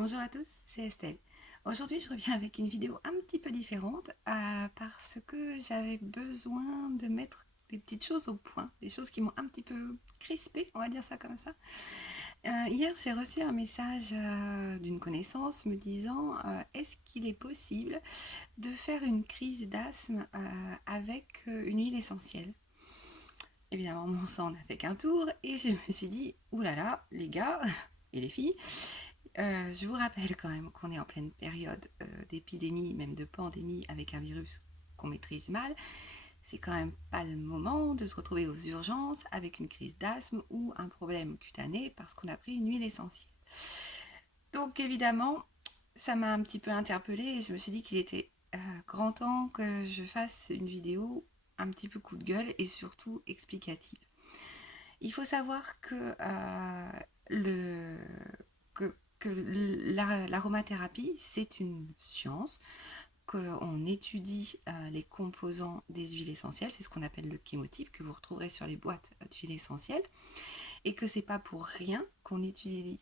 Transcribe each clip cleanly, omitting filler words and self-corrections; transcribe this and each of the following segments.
Bonjour à tous, c'est Estelle. Aujourd'hui, je reviens avec une vidéo un petit peu différente parce que j'avais besoin de mettre des petites choses au point, des choses qui m'ont un petit peu crispée, on va dire ça comme ça. Hier, j'ai reçu un message d'une connaissance me disant est-ce qu'il est possible de faire une crise d'asthme avec une huile essentielle. Évidemment, mon sang n'a fait qu'un tour et je me suis dit, oulala, les gars et les filles, je vous rappelle quand même qu'on est en pleine période d'épidémie, même de pandémie, avec un virus qu'on maîtrise mal. C'est quand même pas le moment de se retrouver aux urgences avec une crise d'asthme ou un problème cutané parce qu'on a pris une huile essentielle. Donc évidemment, ça m'a un petit peu interpellée et je me suis dit qu'il était grand temps que je fasse une vidéo un petit peu coup de gueule et surtout explicative. Il faut savoir le, que l'aromathérapie, c'est une science, qu'on étudie les composants des huiles essentielles, c'est ce qu'on appelle le chémotype, que vous retrouverez sur les boîtes d'huiles essentielles, et que c'est pas pour rien qu'on étudie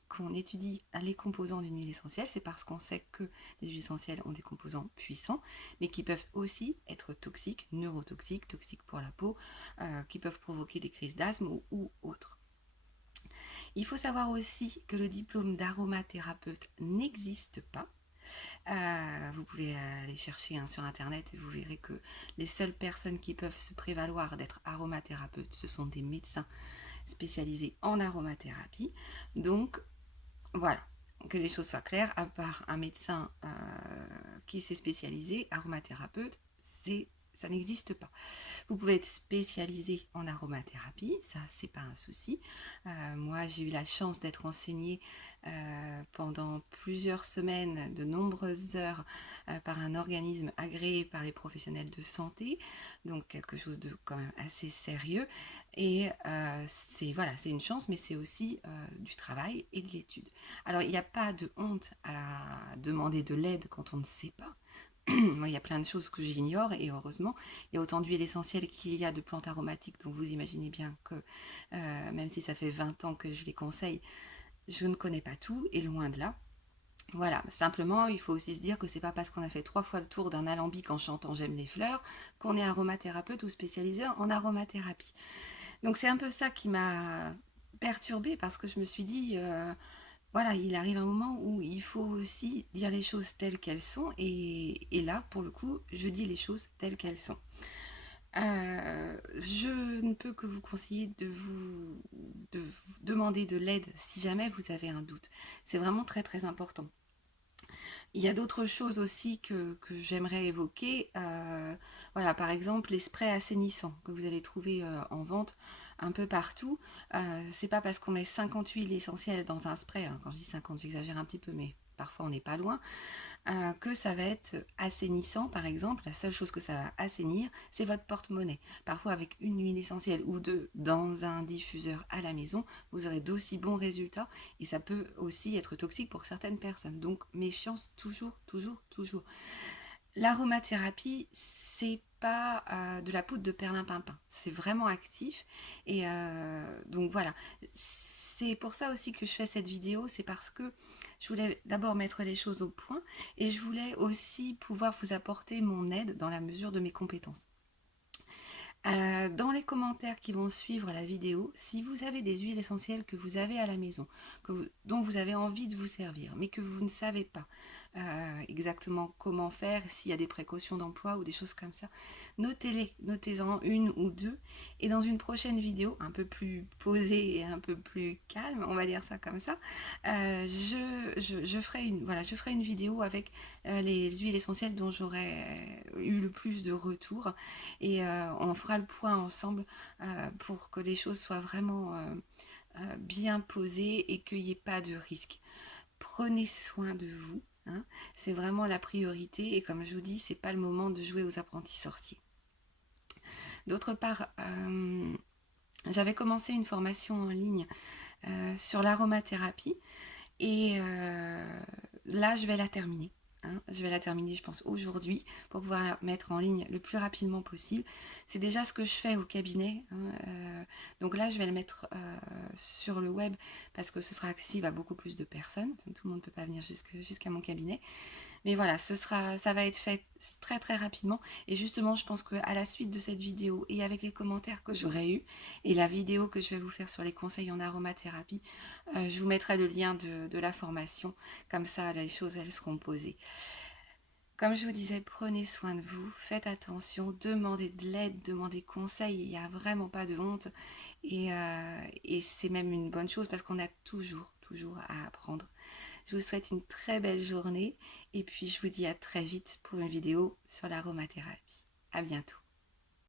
les composants d'une huile essentielle, c'est parce qu'on sait que les huiles essentielles ont des composants puissants, mais qui peuvent aussi être toxiques, neurotoxiques, toxiques pour la peau, qui peuvent provoquer des crises d'asthme ou autres. Il faut savoir aussi que le diplôme d'aromathérapeute n'existe pas. Vous pouvez aller chercher sur internet et vous verrez que les seules personnes qui peuvent se prévaloir d'être aromathérapeutes, ce sont des médecins spécialisés en aromathérapie. Donc voilà, que les choses soient claires, à part un médecin qui s'est spécialisé, aromathérapeute, ça n'existe pas. Vous pouvez être spécialisé en aromathérapie, ça c'est pas un souci. Moi j'ai eu la chance d'être enseignée pendant plusieurs semaines, de nombreuses heures par un organisme agréé par les professionnels de santé, donc quelque chose de quand même assez sérieux. Et c'est une chance, mais c'est aussi du travail et de l'étude. Alors il n'y a pas de honte à demander de l'aide quand on ne sait pas. Moi, il y a plein de choses que j'ignore et heureusement, il y a autant d'huiles essentielles qu'il y a de plantes aromatiques, donc vous imaginez bien que même si ça fait 20 ans que je les conseille, je ne connais pas tout et loin de là. Voilà, simplement, il faut aussi se dire que c'est pas parce qu'on a fait 3 fois le tour d'un alambic en chantant J'aime les fleurs qu'on est aromathérapeute ou spécialisé en aromathérapie. Donc c'est un peu ça qui m'a perturbée parce que je me suis dit, voilà, il arrive un moment où il faut aussi dire les choses telles qu'elles sont et là, pour le coup, je dis les choses telles qu'elles sont. Je ne peux que vous conseiller de vous demander de l'aide si jamais vous avez un doute. C'est vraiment très très important. Il y a d'autres choses aussi que j'aimerais évoquer. Voilà, par exemple, les sprays assainissants que vous allez trouver en vente un peu partout. C'est pas parce qu'on met 50 huiles essentielles dans un spray, hein, quand je dis 50, j'exagère un petit peu, mais parfois on n'est pas loin, que ça va être assainissant, par exemple. La seule chose que ça va assainir, c'est votre porte-monnaie. Parfois, avec une huile essentielle ou deux dans un diffuseur à la maison, vous aurez d'aussi bons résultats et ça peut aussi être toxique pour certaines personnes. Donc, méfiance toujours, toujours, toujours. L'aromathérapie, c'est pas de la poudre de perlimpinpin, c'est vraiment actif et donc voilà. C'est pour ça aussi que je fais cette vidéo, c'est parce que je voulais d'abord mettre les choses au point et je voulais aussi pouvoir vous apporter mon aide dans la mesure de mes compétences. Dans les commentaires qui vont suivre la vidéo, si vous avez des huiles essentielles que vous avez à la maison, dont vous avez envie de vous servir, mais que vous ne savez pas exactement comment faire, s'il y a des précautions d'emploi ou des choses comme ça, notez-les, notez-en une ou deux, et dans une prochaine vidéo, un peu plus posée et un peu plus calme, on va dire ça comme ça, je ferai une vidéo avec les huiles essentielles dont j'aurais eu le plus de retours et on fera le point ensemble pour que les choses soient vraiment bien posées et qu'il n'y ait pas de risque. Prenez soin de vous, hein, c'est vraiment la priorité et comme je vous dis, c'est pas le moment de jouer aux apprentis sorciers. D'autre part, j'avais commencé une formation en ligne sur l'aromathérapie et là je vais la terminer. hein. Je vais la terminer, je pense, aujourd'hui pour pouvoir la mettre en ligne le plus rapidement possible. C'est déjà ce que je fais au cabinet, hein, donc là, je vais le mettre sur le web parce que ce sera accessible à beaucoup plus de personnes. Tout le monde ne peut pas venir jusqu'à mon cabinet. Mais voilà, ça va être fait très très rapidement. Et justement, je pense qu'à la suite de cette vidéo et avec les commentaires que j'aurai eus et la vidéo que je vais vous faire sur les conseils en aromathérapie, je vous mettrai le lien de la formation. Comme ça, les choses, elles seront posées. Comme je vous disais, prenez soin de vous, faites attention, demandez de l'aide, demandez conseil, il n'y a vraiment pas de honte. Et c'est même une bonne chose parce qu'on a toujours à apprendre. Je vous souhaite une très belle journée et puis je vous dis à très vite pour une vidéo sur l'aromathérapie. À bientôt.